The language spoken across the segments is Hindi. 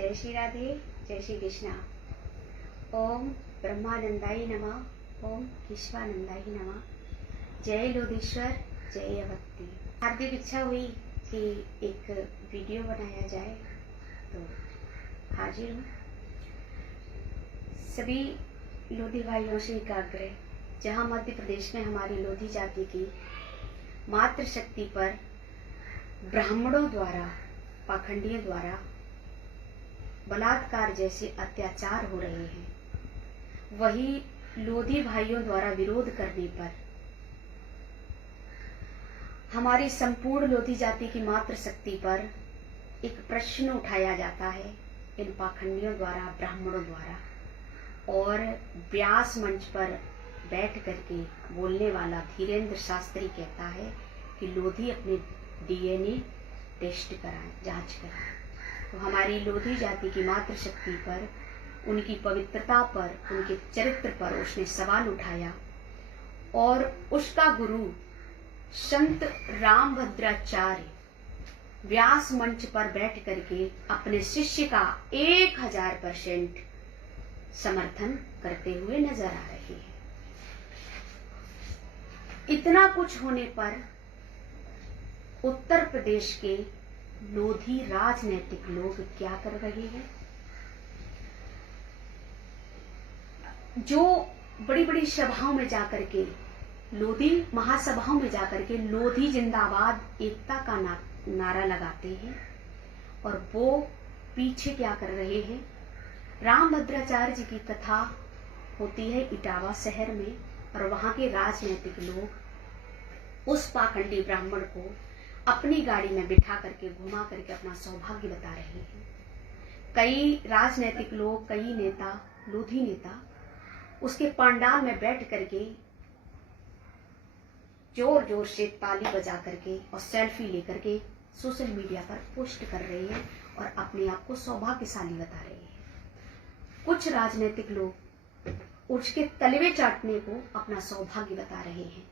जय श्री राधे, जय श्री कृष्णा। ओम ब्रह्मानंदाय नमः, ओम विश्वानंदाय नमः। जय लोधेश्वर, जय अवंती। हार्दिक इच्छा हुई कि एक वीडियो बनाया जाए तो हाजिर हूँ। सभी लोधी भाइयों से एक आग्रह, जहाँ मध्य प्रदेश में हमारी लोधी जाति की मातृशक्ति पर ब्राह्मणों द्वारा, पाखंडियों द्वारा बलात्कार जैसे अत्याचार हो रहे हैं, वही लोधी भाइयों द्वारा विरोध करने पर हमारी संपूर्ण लोधी जाति की मातृशक्ति पर एक प्रश्न उठाया जाता है इन पाखंडियों द्वारा, ब्राह्मणों द्वारा। और व्यास मंच पर बैठ करके बोलने वाला धीरेन्द्र शास्त्री कहता है कि लोधी अपने डीएनए टेस्ट कराएं, जांच कराएं। तो हमारी लोधी जाति की मातृशक्ति पर, उनकी पवित्रता पर, उनके चरित्र पर उसने सवाल उठाया और उसका गुरु संत रामभद्राचार्य व्यास मंच पर बैठ करके अपने शिष्य का 1000% समर्थन करते हुए नजर आ रहे हैं। इतना कुछ होने पर उत्तर प्रदेश के लोधी राजनीतिक लोग क्या कर रहे हैं? जो बड़ी बड़ी सभाओं में जाकर के, लोधी महासभाओं में जाकर के लोधी जिंदाबाद, एकता का नारा लगाते हैं, और वो पीछे क्या कर रहे हैं? रामभद्राचार्य जी की कथा होती है इटावा शहर में, और वहां के राजनीतिक लोग उस पाखंडी ब्राह्मण को अपनी गाड़ी में बिठा करके, घुमा करके अपना सौभाग्य बता रहे हैं। कई राजनीतिक लोग, कई नेता, लोधी नेता उसके पंडाल में बैठ करके जोर जोर से ताली बजा करके और सेल्फी लेकर के सोशल मीडिया पर पोस्ट कर रहे हैं और अपने आप को सौभाग्यशाली बता रहे हैं। कुछ राजनीतिक लोग उसके तलवे चाटने को अपना सौभाग्य बता रहे हैं।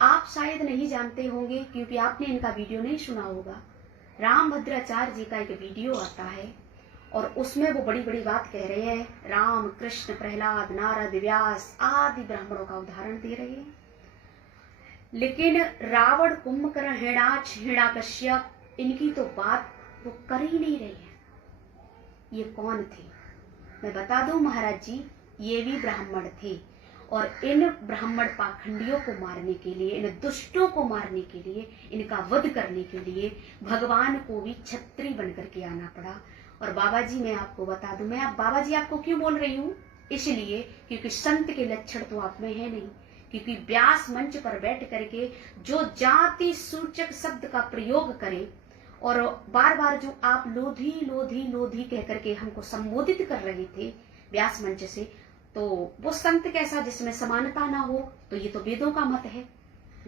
आप शायद नहीं जानते होंगे क्योंकि आपने इनका वीडियो नहीं सुना होगा। रामभद्राचार्य जी का एक वीडियो आता है और उसमें वो बड़ी बड़ी बात कह रहे हैं। राम, कृष्ण, प्रहलाद, नारद, व्यास आदि ब्राह्मणों का उदाहरण दे रहे हैं। लेकिन रावण, कुंभकर्ण, हिरण्याकश्यप, इनकी तो बात वो कर ही नहीं रहे हैं। ये कौन थे? मैं बता दूं महाराज जी, ये भी ब्राह्मण थे, और इन ब्राह्मण पाखंडियों को मारने के लिए, इन दुष्टों को मारने के लिए, इनका वध करने के लिए भगवान को भी छत्री बनकर के आना पड़ा। और बाबा जी, मैं आपको बता दूं, मैं बाबा जी आपको क्यों बोल रही हूँ? इसलिए क्योंकि संत के लक्षण तो आप में है नहीं। क्योंकि व्यास मंच पर बैठ करके जो जाति सूचक शब्द का प्रयोग करें और बार बार जो आप लोधी लोधी लोधी कह करके हमको संबोधित कर रहे थे व्यास मंच से, तो वो संत कैसा जिसमें समानता ना हो? तो ये तो वेदों का मत है।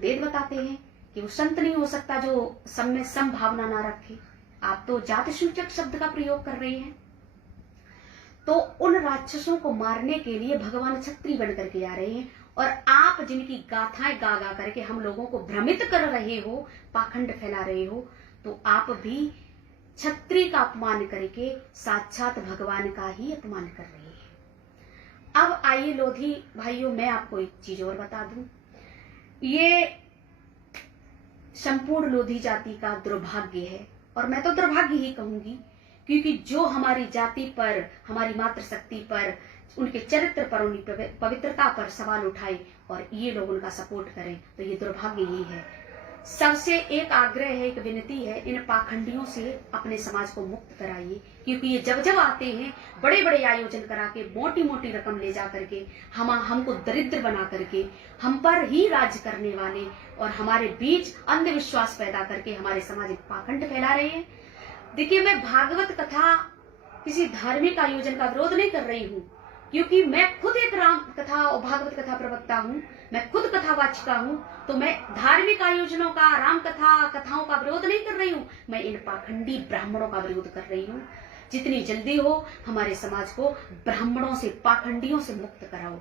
वेद बताते हैं कि वो संत नहीं हो सकता जो सब में समभावना ना रखे। आप तो जाति सूचक शब्द का प्रयोग कर रहे हैं। तो उन राक्षसों को मारने के लिए भगवान छत्री बन करके आ रहे हैं, और आप जिनकी गाथाएं गा गा करके हम लोगों को भ्रमित कर रहे हो, पाखंड फैला रहे हो, तो आप भी छत्री का अपमान करके साक्षात भगवान का ही अपमान कर रहे हैं। अब आइए लोधी भाइयों, मैं आपको एक चीज और बता दूं। ये संपूर्ण लोधी जाति का दुर्भाग्य है, और मैं तो दुर्भाग्य ही कहूंगी, क्योंकि जो हमारी जाति पर, हमारी मातृशक्ति पर, उनके चरित्र पर, उनकी पवित्रता पर सवाल उठाए और ये लोग उनका सपोर्ट करें, तो ये दुर्भाग्य ही है। सबसे एक आग्रह है, एक विनती है, इन पाखंडियों से अपने समाज को मुक्त कराइए। क्योंकि ये जब जब आते हैं बड़े बड़े आयोजन करा के, मोटी मोटी रकम ले जा करके हमको दरिद्र बना करके, हम पर ही राज्य करने वाले और हमारे बीच अंधविश्वास पैदा करके हमारे समाज में पाखंड फैला रहे हैं। देखिए, मैं भागवत कथा, किसी धार्मिक आयोजन का विरोध नहीं कर रही हूँ, क्योंकि मैं खुद एक राम कथा और भागवत कथा प्रवक्ता हूँ, मैं खुद कथावाचिका हूँ। तो मैं धार्मिक आयोजनों का, राम कथा, कथाओं का विरोध नहीं कर रही हूँ, मैं इन पाखंडी ब्राह्मणों का विरोध कर रही हूँ। जितनी जल्दी हो हमारे समाज को ब्राह्मणों से, पाखंडियों से मुक्त कराओ।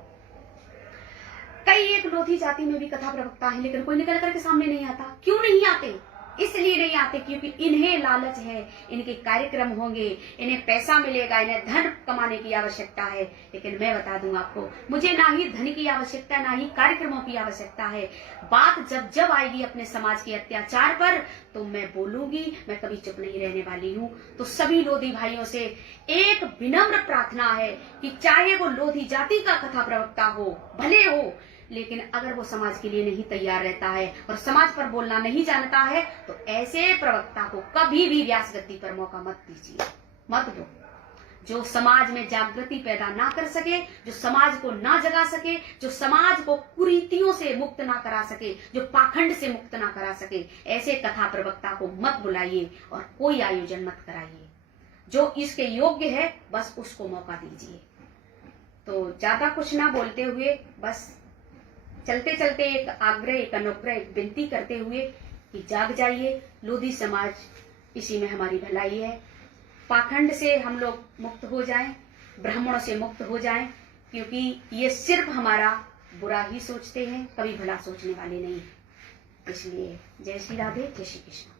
कई एक लोधी जाति में भी कथा प्रवक्ता है, लेकिन कोई निकल करके सामने नहीं आता। क्यों नहीं आते? इसलिए नहीं आते क्योंकि इन्हें लालच है, इनके कार्यक्रम होंगे, इन्हें पैसा मिलेगा, इन्हें धन कमाने की आवश्यकता है। लेकिन मैं बता दूं आपको, मुझे ना ही धन की आवश्यकता, ना ही कार्यक्रमों की आवश्यकता है। बात जब जब आएगी अपने समाज के अत्याचार पर तो मैं बोलूंगी, मैं कभी चुप नहीं रहने वाली हूँ। तो सभी लोधी भाइयों से एक विनम्र प्रार्थना है कि चाहे वो लोधी जाति का कथा प्रवक्ता हो, भले हो, लेकिन अगर वो समाज के लिए नहीं तैयार रहता है और समाज पर बोलना नहीं जानता है तो ऐसे प्रवक्ता को कभी भी व्यास गद्दी पर मौका मत दीजिए, मत दो। जो समाज में जागृति पैदा ना कर सके, जो समाज को ना जगा सके, जो समाज को कुरीतियों से मुक्त ना करा सके, जो पाखंड से मुक्त ना करा सके, ऐसे कथा प्रवक्ता को मत बुलाइए और कोई आयोजन मत कराइए। जो इसके योग्य है बस उसको मौका दीजिए। तो ज्यादा कुछ ना बोलते हुए बस चलते चलते एक आग्रह, एक अनुग्रह, एक विनती करते हुए कि जाग जाइए, लोधी समाज, इसी में हमारी भलाई है। पाखंड से हम लोग मुक्त हो जाएं, ब्राह्मणों से मुक्त हो जाएं, क्योंकि ये सिर्फ हमारा बुरा ही सोचते हैं, कभी भला सोचने वाले नहीं। इसलिए जय श्री राधे, जय श्री कृष्ण।